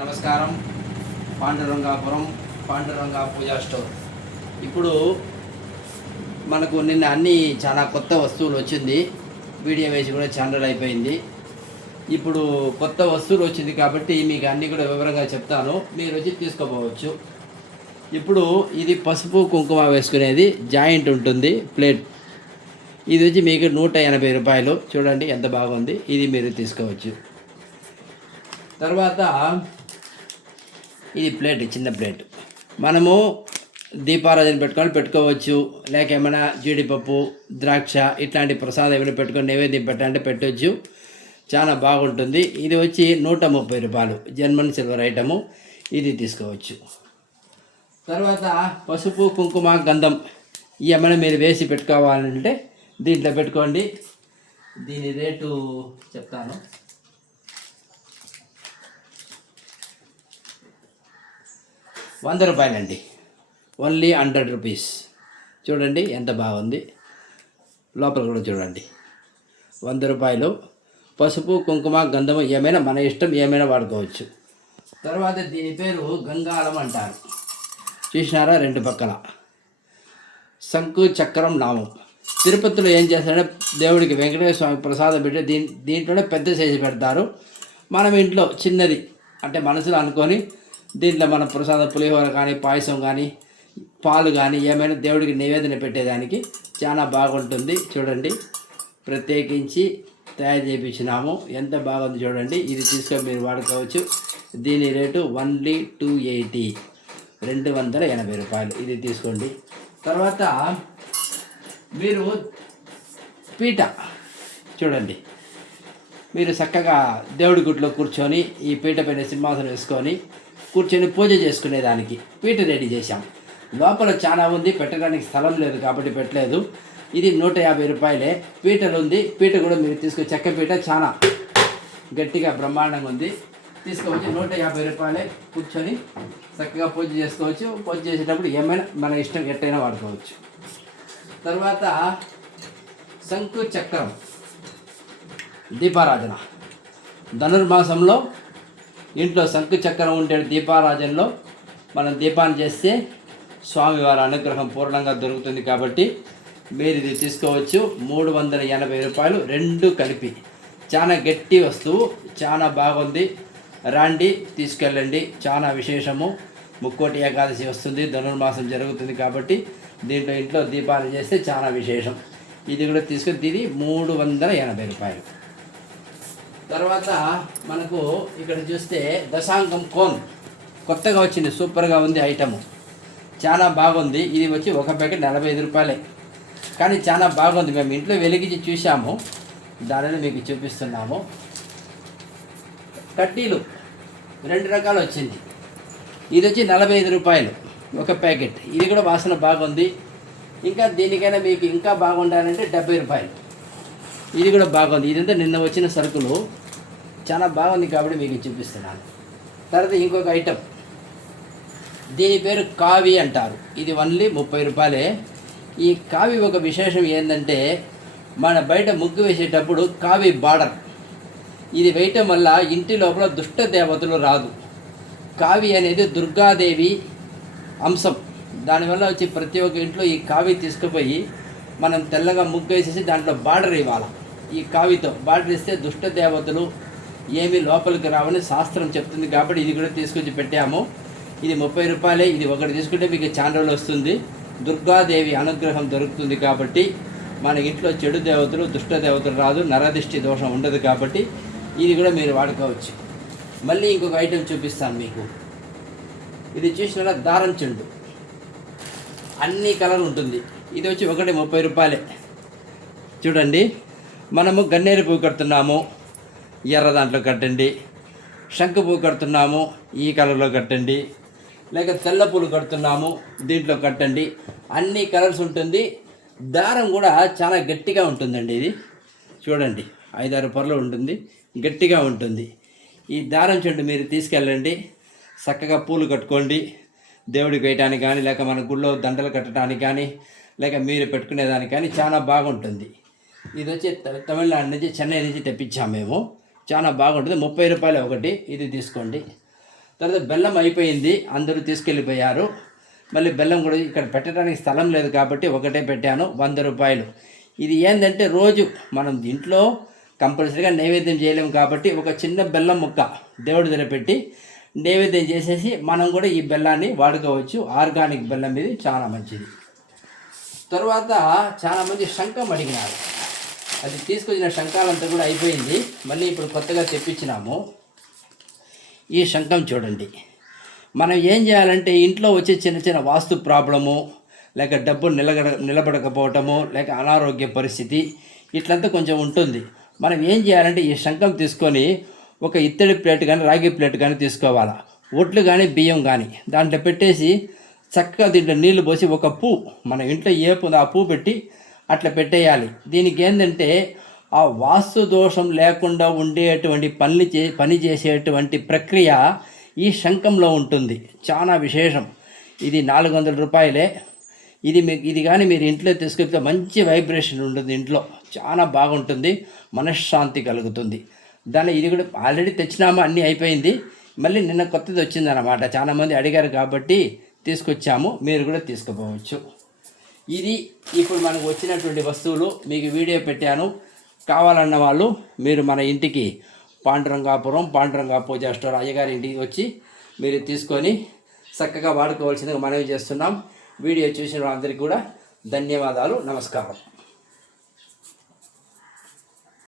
నమస్కారం. పాండురంగా పూజా స్టోర్. ఇప్పుడు మనకు నిన్న అన్ని చాలా కొత్త వస్తువులు వచ్చింది. వీడియో వేసి కూడా ఛానల్ అయిపోయింది. ఇప్పుడు కొత్త వస్తువులు వచ్చింది కాబట్టి మీకు అన్నీ కూడా వివరంగా చెప్తాను, మీరు వచ్చి తీసుకోపోవచ్చు. ఇప్పుడు ఇది పసుపు కుంకుమ వేసుకునేది జాయింట్ ఉంటుంది ప్లేట్. ఇది వచ్చి మీకు 180 రూపాయలు. చూడండి ఎంత బాగుంది. ఇది మీరు తీసుకోవచ్చు. తర్వాత ఇది ప్లేట్, చిన్న ప్లేట్. మనము దీపారాధన పెట్టుకోవచ్చు, లేక ఏమైనా జీడిపప్పు, ద్రాక్ష ఇట్లాంటి ప్రసాదం ఏమైనా పెట్టుకొని నైవేద్యం పెట్టాలంటే పెట్టవచ్చు. చాలా బాగుంటుంది. ఇది వచ్చి 130 రూపాయలు, జర్మన్ సిల్వర్ ఐటము. ఇది తీసుకోవచ్చు. తర్వాత పసుపు కుంకుమ గంధం ఏమైనా మీరు వేసి పెట్టుకోవాలంటే దీంట్లో పెట్టుకోండి. దీని రేటు చెప్తాను. ₹100 ఓన్లీ 100 రూపీస్. చూడండి ఎంత బాగుంది. లోపల కూడా చూడండి. 100 రూపాయలు. పసుపు కుంకుమ గంధము ఏమైనా మన ఇష్టం, ఏమైనా వాడుకోవచ్చు. తర్వాత దీని పేరు గంగాళం అంటారు. చూసినారా, 2 పక్కల శంకు చక్రం నామం. తిరుపతిలో ఏం చేస్తారంటే దేవుడికి వెంకటేశ్వర స్వామి ప్రసాదం పెట్టి దీంట్లోనే పెద్ద సైజు పెడతారు. మనం ఇంట్లో చిన్నది అంటే మనసులో అనుకొని దీంట్లో మన ప్రసాదం పులిహోర కానీ, పాయసం కానీ, పాలు కానీ ఏమైనా దేవుడికి నివేదన పెట్టేదానికి చాలా బాగుంటుంది. చూడండి, ప్రత్యేకించి తయారు చేయించినాము. ఎంత బాగుంది చూడండి. ఇది తీసుకొని మీరు వాడుకోవచ్చు. దీని రేటు ఓన్లీ 280, ₹280. ఇది తీసుకోండి. తర్వాత మీరు పీట చూడండి. మీరు చక్కగా దేవుడి గుడిలో కూర్చొని ఈ పీట పైన సింహాసనం వేసుకొని కూర్చొని పూజ చేసుకునేదానికి పీట రెడీ చేశాం. లోపల చాలా ఉంది, పెట్టడానికి స్థలం లేదు కాబట్టి పెట్టలేదు. ఇది 150 రూపాయలే. పీటలు ఉంది. పీట కూడా మీరు చెక్క పీట చాలా గట్టిగా బ్రహ్మాండంగా ఉంది. తీసుకోవచ్చు. 150 రూపాయలే. కూర్చొని చక్కగా పూజ చేసుకోవచ్చు. పూజ చేసేటప్పుడు ఏమైనా మన ఇష్టం ఎట్టయినా వాడుకోవచ్చు. తర్వాత శంకు చక్రం దీపారాధన. ధనుర్మాసంలో ఇంట్లో శంకు చక్రం ఉండే దీపారాధనలో మనం దీపాన్ని చేస్తే స్వామివారి అనుగ్రహం పూర్ణంగా దొరుకుతుంది కాబట్టి మీరు ఇది తీసుకోవచ్చు. 380 రూపాయలు, 2 కలిపి. చాలా గట్టి వస్తువు, చాలా బాగుంది. రాండి, తీసుకెళ్ళండి. చాలా విశేషము. ముక్కోటి ఏకాదశి వస్తుంది, ధనుర్మాసం జరుగుతుంది కాబట్టి దీంట్లో ఇంట్లో దీపాలు చేస్తే చాలా విశేషం. ఇది కూడా తీసుకొని ఇది 380 రూపాయలు. తర్వాత మనకు ఇక్కడ చూస్తే దశాంగం కోన్ కొత్తగా వచ్చింది. సూపర్గా ఉంది ఐటము, చాలా బాగుంది. ఇది వచ్చి ఒక ప్యాకెట్ 45 రూపాయలే, కానీ చాలా బాగుంది. మేము ఇంట్లో వెలిగించి చూసాము, దానిని మీకు చూపిస్తున్నాము. కడ్డీలు 2 రకాలు వచ్చింది. ఇది వచ్చి 45 రూపాయలు ఒక ప్యాకెట్. ఇది కూడా వాసన బాగుంది. ఇంకా దీనికైనా మీకు ఇంకా బాగుండాలంటే 70 రూపాయలు. ఇది కూడా బాగుంది. ఇదంతా నిన్న వచ్చిన సరుకులు, చాలా బాగుంది కాబట్టి మీకు చూపిస్తున్నాను. తర్వాత ఇంకొక ఐటెం, దీని పేరు కావి అంటారు. ఇది ఓన్లీ 30 రూపాయలే. ఈ కావి ఒక విశేషం ఏంటంటే మన బయట ముగ్గు వేసేటప్పుడు కావి బార్డర్ ఇది వేయటం వల్ల ఇంటి లోపల దుష్ట దేవతలు రాదు. కావి అనేది దుర్గాదేవి అంశం. దానివల్ల వచ్చి ప్రతి ఒక్క ఇంట్లో ఈ కావి తీసుకుపోయి మనం తెల్లగా ముగ్గు వేసేసి దాంట్లో బార్డర్ ఇవ్వాలి. ఈ కావితో బార్డర్ ఇస్తే దుష్ట దేవతలు ఏమీ లోపలికి రావని శాస్త్రం చెప్తుంది కాబట్టి ఇది కూడా తీసుకొచ్చి పెట్టాము. ఇది 30 రూపాయలే. ఇది ఒకటి తీసుకుంటే మీకు చాలా రోజులు వస్తుంది. దుర్గాదేవి అనుగ్రహం దొరుకుతుంది కాబట్టి మన ఇంట్లో చెడు దేవతలు, దుష్ట దేవతలు రాదు, నరదిష్టి దోషం ఉండదు కాబట్టి ఇది కూడా మీరు వాడుకోవచ్చు. మళ్ళీ ఇంకొక ఐటెం చూపిస్తాను మీకు. ఇది చూసినా దారం చెండు, అన్ని కలర్ ఉంటుంది. ఇది వచ్చి ఒకటి 30 రూపాయలే. చూడండి, మనము గన్నేరు పువ్వు కడుతున్నాము, ఎర్ర దాంట్లో కట్టండి. శంకు పువ్వు కడుతున్నాము, ఈ కలర్లో కట్టండి. లేక తెల్ల పూలు కడుతున్నాము, దీంట్లో కట్టండి. అన్ని కలర్స్ ఉంటుంది. దారం కూడా చాలా గట్టిగా ఉంటుందండి. ఇది చూడండి, 5-6 పొరలు ఉంటుంది, గట్టిగా ఉంటుంది. ఈ దారం చెండు మీరు తీసుకెళ్ళండి. చక్కగా పూలు కట్టుకోండి. దేవుడికి వేయటానికి కానీ, లేక మన గుళ్ళో దండలు కట్టడానికి కానీ, లేక మీరు పెట్టుకునేదానికి కానీ చాలా బాగుంటుంది. ఇది వచ్చి తమిళనాడు నుంచి, చెన్నై నుంచి తెప్పించాము మేము. చాలా బాగుంటుంది. 30 రూపాయలు ఒకటి. ఇది తీసుకోండి. తర్వాత బెల్లం అయిపోయింది, అందరూ తీసుకెళ్ళిపోయారు. మళ్ళీ బెల్లం కూడా ఇక్కడ పెట్టడానికి స్థలం లేదు కాబట్టి ఒకటే పెట్టాను, 100 రూపాయలు. ఇది ఏంటంటే రోజు మనం ఇంట్లో కంపల్సరీగా నైవేద్యం చేయలేము కాబట్టి ఒక చిన్న బెల్లం ముక్క దేవుడి దగ్గర పెట్టి నైవేద్యం చేసేసి మనం కూడా ఈ బెల్లాన్ని వాడుకోవచ్చు. ఆర్గానిక్ బెల్లం ఇది చాలా మంచిది. తర్వాత చాలామంది శంఖం అడిగినారు, అది తీసుకొచ్చిన శంఖాలంతా కూడా అయిపోయింది. మళ్ళీ ఇప్పుడు కొత్తగా తెప్పించినాము. ఈ శంఖం చూడండి. మనం ఏం చేయాలంటే ఇంట్లో వచ్చే చిన్న చిన్న వాస్తు ప్రాబ్లము, లేక డబ్బు నిలబడకపోవటము, లేక అనారోగ్య పరిస్థితి ఇట్లంతా కొంచెం ఉంటుంది. మనం ఏం చేయాలంటే ఈ శంఖం తీసుకొని ఒక ఇత్తడి ప్లేట్ కానీ రాగి ప్లేట్ కానీ తీసుకోవాలా, ఒట్లు కానీ బియ్యం కానీ దాంట్లో పెట్టేసి చక్కగా దీంట్లో నీళ్లు పోసి ఒక పువ్వు మన ఇంట్లో ఏ పువ్వు ఆ పువ్వు పెట్టి అట్లా పెట్టేయాలి. దీనికి ఏంటంటే ఆ వాస్తు దోషం లేకుండా ఉండేటువంటి పని చేసేటువంటి ప్రక్రియ ఈ శంఖంలో ఉంటుంది. చాలా విశేషం. ఇది 400 రూపాయలే. ఇది కానీ మీరు ఇంట్లో తీసుకెళ్తే మంచి వైబ్రేషన్ ఉంటుంది, ఇంట్లో చాలా బాగుంటుంది, మనశ్శాంతి కలుగుతుంది. ఇది కూడా ఆల్రెడీ తెచ్చినామా, అన్నీ అయిపోయింది. మళ్ళీ నిన్న కొత్తది వచ్చిందన్నమాట. చాలామంది అడిగారు కాబట్టి తీసుకొచ్చాము, మీరు కూడా తీసుకుపోవచ్చు. ఇది ఇప్పుడు మనకు వచ్చినటువంటి వస్తువులు మీకు వీడియో పెట్టాను. కావాలన్న వాళ్ళు మీరు మన ఇంటికి పాండురంగాపురం పూజా స్టోర్ అయ్యగారి ఇంటికి వచ్చి మీరు తీసుకొని చక్కగా వాడుకోవాల్సిందిగా మనవి చేస్తున్నాం. వీడియో చూసిన వాళ్ళందరికీ కూడా ధన్యవాదాలు, నమస్కారం.